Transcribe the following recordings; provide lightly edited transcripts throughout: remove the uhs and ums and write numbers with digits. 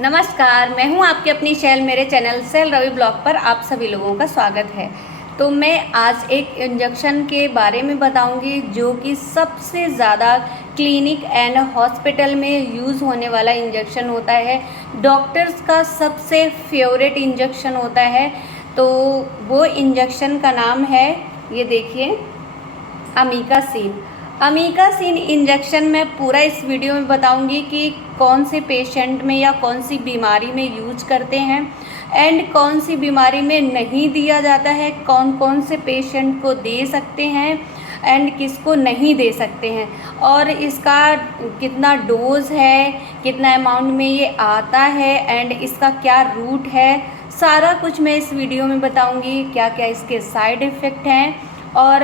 नमस्कार, मैं हूं आपकी अपनी शैल। मेरे चैनल शैल रवि ब्लॉग पर आप सभी लोगों का स्वागत है। तो मैं आज एक इंजेक्शन के बारे में बताऊंगी जो कि सबसे ज़्यादा क्लिनिक एंड हॉस्पिटल में यूज़ होने वाला इंजेक्शन होता है। डॉक्टर्स का सबसे फेवरेट इंजेक्शन होता है। तो वो इंजेक्शन का नाम है, ये देखिए, अमीकासिन। अमीकासिन इंजेक्शन मैं पूरा इस वीडियो में बताऊंगी कि कौन से पेशेंट में या कौन सी बीमारी में यूज करते हैं एंड कौन सी बीमारी में नहीं दिया जाता है, कौन कौन से पेशेंट को दे सकते हैं एंड किसको नहीं दे सकते हैं, और इसका कितना डोज है, कितना अमाउंट में ये आता है एंड इसका क्या रूट है, सारा कुछ मैं इस वीडियो में बताऊंगी। क्या क्या इसके साइड इफ़ेक्ट हैं और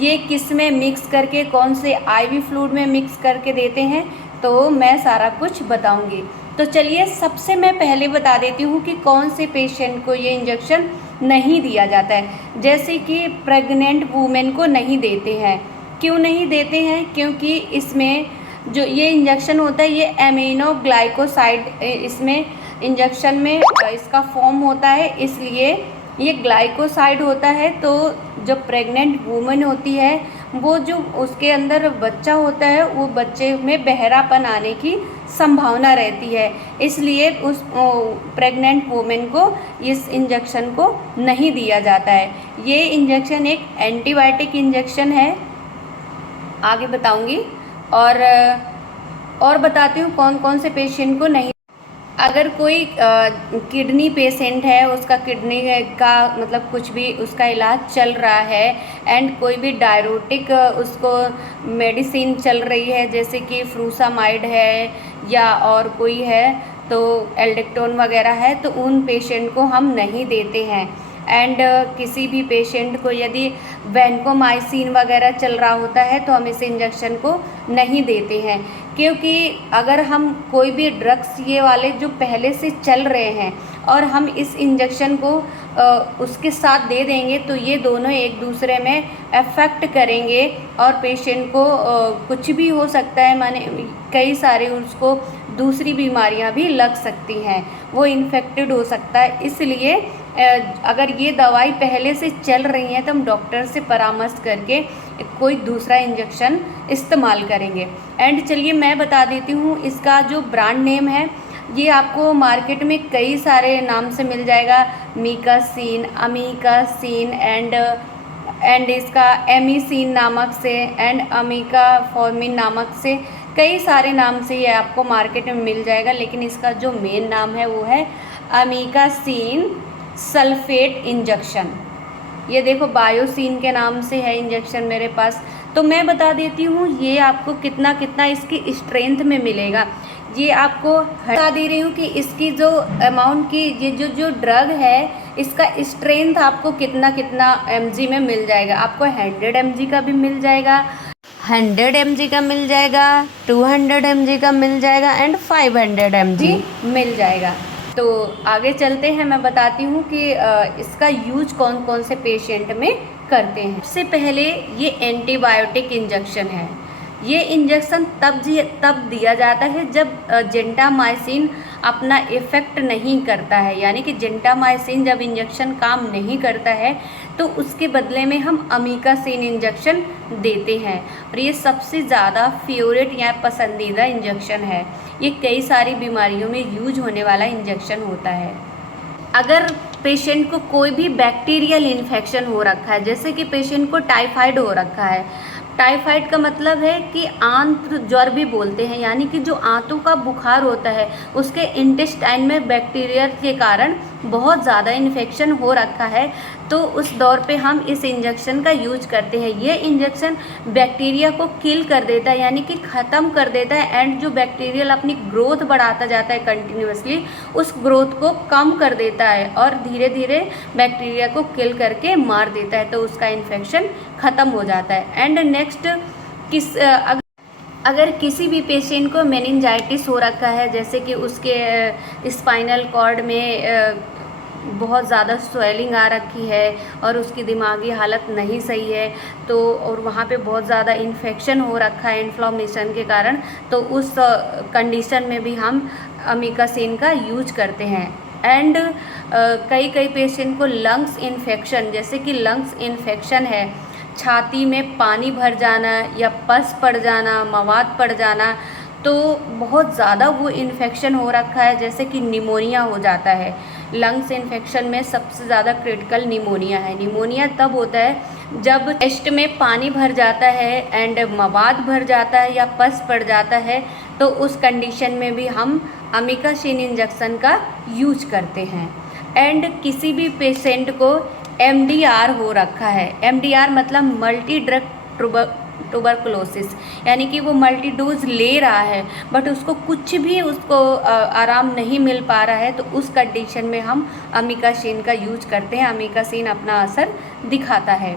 ये किस में मिक्स करके, कौन से आईवी फ्लूइड में मिक्स करके देते हैं, तो मैं सारा कुछ बताऊंगी। तो चलिए, सबसे मैं पहले बता देती हूँ कि कौन से पेशेंट को ये इंजेक्शन नहीं दिया जाता है। जैसे कि प्रेग्नेंट वूमेन को नहीं देते हैं। क्यों नहीं देते हैं? क्योंकि इसमें जो ये इंजेक्शन होता है, ये एमिनो ग्लाइकोसाइड इसमें इंजेक्शन में इसका फॉर्म होता है, इसलिए ये ग्लाइकोसाइड होता है। तो जो प्रेग्नेंट वूमेन होती है, वो जो उसके अंदर बच्चा होता है, वो बच्चे में बहरापन आने की संभावना रहती है, इसलिए उस प्रेग्नेंट वूमेन को इस इंजेक्शन को नहीं दिया जाता है। ये इंजेक्शन एक एंटीबायोटिक इंजेक्शन है, आगे बताऊंगी। और बताती हूँ कौन कौन से पेशेंट को नहीं। अगर कोई किडनी पेशेंट है, उसका किडनी का मतलब कुछ भी उसका इलाज चल रहा है एंड कोई भी डायरोटिक उसको मेडिसिन चल रही है, जैसे कि फ्रूसामाइड है या और कोई है, तो एल्डेक्टोन वगैरह है, तो उन पेशेंट को हम नहीं देते हैं। एंड किसी भी पेशेंट को यदि वैनकोमाइसिन वगैरह चल रहा होता है तो हम इस इंजेक्शन को नहीं देते हैं। क्योंकि अगर हम कोई भी ड्रग्स ये वाले जो पहले से चल रहे हैं और हम इस इंजेक्शन को उसके साथ दे देंगे, तो ये दोनों एक दूसरे में अफेक्ट करेंगे और पेशेंट को कुछ भी हो सकता है, माने कई सारे उसको दूसरी बीमारियां भी लग सकती हैं, वो इन्फेक्टेड हो सकता है। इसलिए अगर ये दवाई पहले से चल रही है तो हम डॉक्टर से परामर्श करके कोई दूसरा इंजेक्शन इस्तेमाल करेंगे। एंड चलिए मैं बता देती हूँ इसका जो ब्रांड नेम है। ये आपको मार्केट में कई सारे नाम से मिल जाएगा, मीकासिन, अमीकासिन एंड इसका एमीसिन नामक से एंड अमीका फॉर्मिन नामक से, कई सारे नाम से ये आपको मार्केट में मिल जाएगा। लेकिन इसका जो मेन नाम है वो है अमीकासिन सल्फेट इंजेक्शन। ये देखो, बायोसिन के नाम से है इंजेक्शन मेरे पास। तो मैं बता देती हूँ ये आपको कितना कितना इसकी स्ट्रेंथ में मिलेगा। ये आपको बता दे रही हूँ कि इसकी जो अमाउंट की ये जो ड्रग है, इसका स्ट्रेंथ आपको कितना कितना mg में मिल जाएगा। आपको 100 mg का भी मिल जाएगा, 100 mg का मिल जाएगा, 200 mg का मिल जाएगा एंड 500 mg मिल जाएगा। तो आगे चलते हैं, मैं बताती हूँ कि इसका यूज कौन कौन से पेशेंट में करते हैं। सबसे पहले ये एंटीबायोटिक इंजेक्शन है। ये इंजेक्शन तब दिया जाता है जब जेंटामाइसिन अपना इफ़ेक्ट नहीं करता है, यानी कि जेंटामाइसिन जब इंजेक्शन काम नहीं करता है तो उसके बदले में हम अमीकासिन इंजेक्शन देते हैं। और ये सबसे ज़्यादा फेवरेट या पसंदीदा इंजेक्शन है। ये कई सारी बीमारियों में यूज होने वाला इंजेक्शन होता है। अगर पेशेंट को कोई भी बैक्टीरियल इन्फेक्शन हो रखा है, जैसे कि पेशेंट को टाइफाइड हो रखा है, टाइफाइड का मतलब है कि आंत ज्वर भी बोलते हैं, यानी कि जो आंतों का बुखार होता है, उसके इंटेस्टाइन में बैक्टीरिया के कारण बहुत ज़्यादा इन्फेक्शन हो रखा है, तो उस दौर पे हम इस इंजेक्शन का यूज करते हैं। ये इंजेक्शन बैक्टीरिया को किल कर देता है, यानी कि ख़त्म कर देता है एंड जो बैक्टीरियल अपनी ग्रोथ बढ़ाता जाता है कंटिन्यूसली, उस ग्रोथ को कम कर देता है और धीरे धीरे बैक्टीरिया को किल करके मार देता है, तो उसका इन्फेक्शन ख़त्म हो जाता है। एंड नेक्स्ट, अगर किसी भी पेशेंट को मेनिंजाइटिस हो रखा है, जैसे कि उसके स्पाइनल कॉर्ड में बहुत ज़्यादा स्वेलिंग आ रखी है और उसकी दिमागी हालत नहीं सही है, तो और वहाँ पे बहुत ज़्यादा इन्फेक्शन हो रखा है इन्फ्लामेशन के कारण, तो उस कंडीशन में भी हम अमीकासिन का यूज करते हैं। एंड कई पेशेंट को लंग्स इन्फेक्शन, जैसे कि लंग्स इन्फेक्शन है, छाती में पानी भर जाना या पस पड़ जाना, मवाद पड़ जाना, तो बहुत ज़्यादा वो इन्फेक्शन हो रखा है, जैसे कि निमोनिया हो जाता है। लंग्स इन्फेक्शन में सबसे ज़्यादा क्रिटिकल निमोनिया है। निमोनिया तब होता है जब चेस्ट में पानी भर जाता है एंड मवाद भर जाता है या पस पड़ जाता है, तो उस कंडीशन में भी हम अमीकासिन इंजेक्शन का यूज करते हैं। एंड किसी भी पेशेंट को MDR हो रखा है, MDR मतलब मल्टी ड्रग ट्यूबरकुलोसिस, यानी कि वो मल्टी डोज ले रहा है बट उसको कुछ भी आराम नहीं मिल पा रहा है, तो उस कंडीशन में हम अमीकासिन का यूज करते हैं। अमीकासिन अपना असर दिखाता है।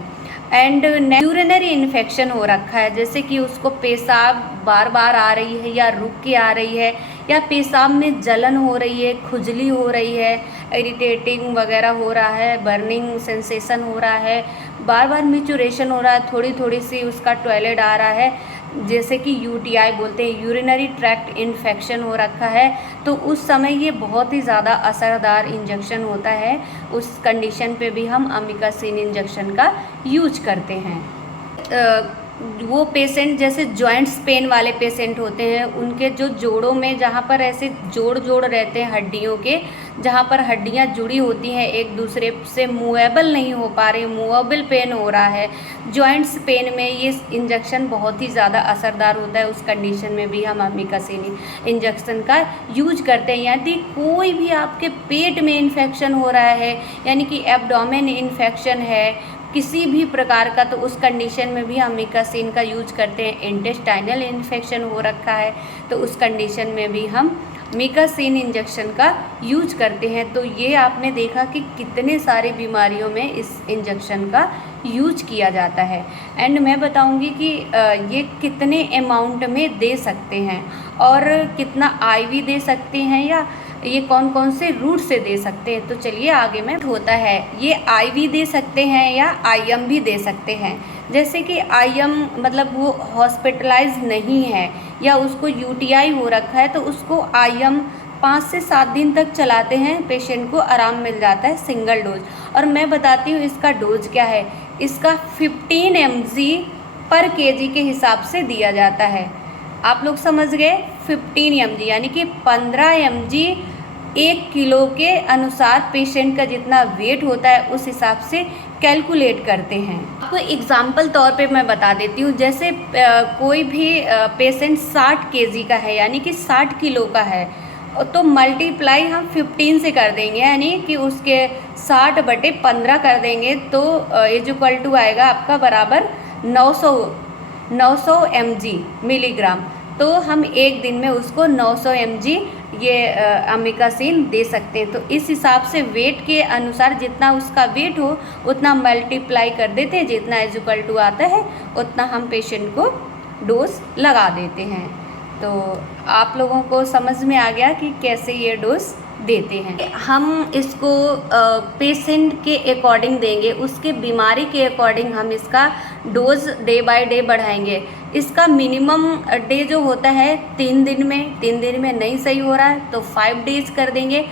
एंड यूरिनरी इन्फेक्शन हो रखा है, जैसे कि उसको पेशाब बार बार आ रही है या रुक के आ रही है, या पेशाब में जलन हो रही है, खुजली हो रही है, इरिटेटिंग वगैरह हो रहा है, बर्निंग सेंसेशन हो रहा है, बार बार मिचुरेशन हो रहा है, थोड़ी थोड़ी सी उसका टॉयलेट आ रहा है, जैसे कि UTI बोलते हैं, यूरिनरी ट्रैक्ट इन्फेक्शन हो रखा है, तो उस समय ये बहुत ही ज़्यादा असरदार इंजेक्शन होता है। उस कंडीशन पे भी हम अमीकासिन इंजेक्शन का यूज करते हैं। वो पेशेंट जैसे जॉइंट्स पेन वाले पेशेंट होते हैं, उनके जो जोड़ों में जहाँ पर ऐसे जोड़ रहते हैं हड्डियों के, जहाँ पर हड्डियाँ जुड़ी होती हैं एक दूसरे से, मूवेबल नहीं हो पा रही, मूवेबल पेन हो रहा है, जॉइंट्स पेन में ये इंजेक्शन बहुत ही ज़्यादा असरदार होता है। उस कंडीशन में भी हम अमीकासिन इंजेक्शन का यूज करते हैं। यदि कोई भी आपके पेट में इन्फेक्शन हो रहा है, यानी कि एब्डोमेन इन्फेक्शन है किसी भी प्रकार का, तो उस कंडीशन में भी अमीकासिन का यूज करते हैं। इंटेस्टाइनल इन्फेक्शन हो रखा है, तो उस कंडीशन में भी हम अमीकासिन इंजेक्शन का यूज करते हैं। तो ये आपने देखा कि कितने सारे बीमारियों में इस इंजेक्शन का यूज किया जाता है। एंड मैं बताऊंगी कि ये कितने अमाउंट में दे सकते हैं और कितना IV दे सकते हैं, या ये कौन कौन से रूट से दे सकते हैं। तो चलिए आगे में होता है, ये IV दे सकते हैं या IM भी दे सकते हैं। जैसे कि IM मतलब वो हॉस्पिटलाइज नहीं है या उसको UTI हो रखा है, तो उसको IM 5 से 7 दिन तक चलाते हैं, पेशेंट को आराम मिल जाता है, सिंगल डोज। और मैं बताती हूँ इसका डोज क्या है। इसका 15 mg पर kg के हिसाब से दिया जाता है। आप लोग समझ गए, 15 mg यानी कि 15 mg 1 किलो के अनुसार पेशेंट का जितना वेट होता है उस हिसाब से कैलकुलेट करते हैं। आपको एग्जाम्पल तौर पे मैं बता देती हूँ, जैसे कोई भी पेशेंट 60 kg का है, यानी कि 60 किलो का है, तो मल्टीप्लाई हम 15 से कर देंगे, यानी कि उसके 60/15 कर देंगे, तो इज इक्वल टू आएगा आपका बराबर 900 mg मिलीग्राम। तो हम एक दिन में उसको 900 mg ये अमीकासिन दे सकते हैं। तो इस हिसाब से वेट के अनुसार जितना उसका वेट हो उतना मल्टीप्लाई कर देते हैं, जितना इज इक्वल टू आता है उतना हम पेशेंट को डोज लगा देते हैं। तो आप लोगों को समझ में आ गया कि कैसे ये डोज देते हैं। हम इसको पेशेंट के अकॉर्डिंग देंगे, उसके बीमारी के अकॉर्डिंग हम इसका डोज डे बाय डे बढ़ाएंगे। इसका मिनिमम डे जो होता है 3 दिन में नहीं सही हो रहा है तो 5 डेज कर देंगे।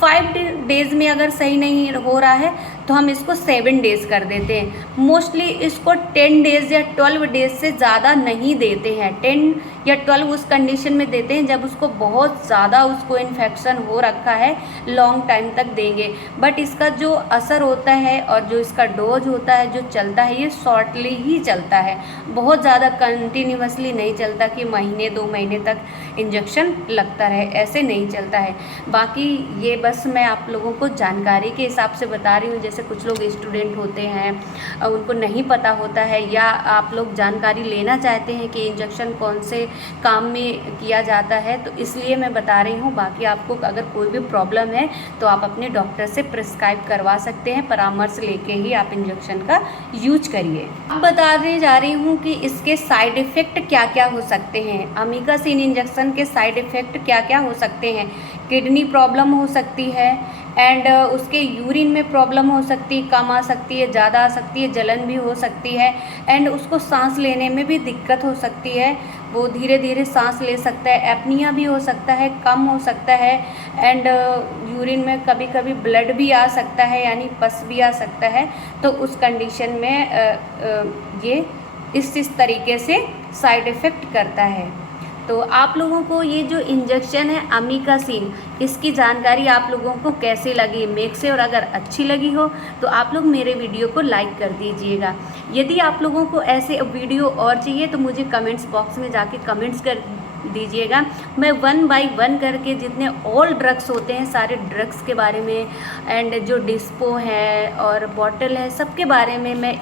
5 डेज में अगर सही नहीं हो रहा है तो हम इसको 7 डेज कर देते हैं। मोस्टली इसको 10 डेज या 12 डेज से ज़्यादा नहीं देते हैं। 10 या 12 उस कंडीशन में देते हैं जब उसको बहुत ज़्यादा उसको इन्फेक्शन हो रखा है, लॉन्ग टाइम तक देंगे। बट इसका जो असर होता है और जो इसका डोज होता है, जो चलता है, ये शॉर्टली ही चलता है, बहुत ज़्यादा कंटिन्यूसली नहीं चलता कि महीने 2 महीने तक इंजेक्शन लगता रहे, ऐसे नहीं चलता है। बाकी ये बस मैं आप लोगों को जानकारी के हिसाब से बता रही हूँ। जैसे कुछ लोग स्टूडेंट होते हैं, उनको नहीं पता होता है, या आप लोग जानकारी लेना चाहते हैं कि इंजेक्शन कौन से काम में किया जाता है, तो इसलिए मैं बता रही हूँ। बाकी आपको अगर कोई भी प्रॉब्लम है तो आप अपने डॉक्टर से प्रिस्क्राइब करवा सकते हैं, परामर्श लेके ही आप इंजेक्शन का यूज करिए। अब बताने जा रही हूँ कि इसके साइड इफ़ेक्ट क्या क्या हो सकते हैं। अमीकासिन इंजेक्शन के साइड इफ़ेक्ट क्या क्या हो सकते हैं। किडनी प्रॉब्लम हो सकती है, एंड उसके यूरिन में प्रॉब्लम हो सकती है, कम आ सकती है, ज़्यादा आ सकती है, जलन भी हो सकती है, एंड उसको सांस लेने में भी दिक्कत हो सकती है। वो धीरे धीरे सांस ले सकता है, एपनिया भी हो सकता है, कम हो सकता है, एंड यूरिन में कभी कभी ब्लड भी आ सकता है, यानी पस भी आ सकता है। तो उस कंडीशन में ये इस तरीके से साइड इफ़ेक्ट करता है। तो आप लोगों को ये जो इंजेक्शन है अमीकासिन, इसकी जानकारी आप लोगों को कैसे लगी मेक से, और अगर अच्छी लगी हो तो आप लोग मेरे वीडियो को लाइक कर दीजिएगा। यदि आप लोगों को ऐसे वीडियो और चाहिए तो मुझे कमेंट्स बॉक्स में जाके कमेंट्स कर दीजिएगा। मैं 1 बाय 1 करके जितने ऑल ड्रग्स होते हैं सारे ड्रग्स के बारे में, एंड जो डिस्पो है और बॉटल है, सबके बारे में मैं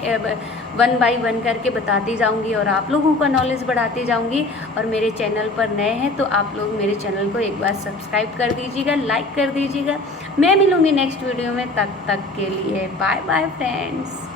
1 बाय 1 करके बताती जाऊंगी और आप लोगों का नॉलेज बढ़ाती जाऊंगी। और मेरे चैनल पर नए हैं तो आप लोग मेरे चैनल को एक बार सब्सक्राइब कर दीजिएगा, लाइक कर दीजिएगा। मैं मिलूँगी नेक्स्ट वीडियो में, तब तक के लिए बाय बाय फ्रेंड्स।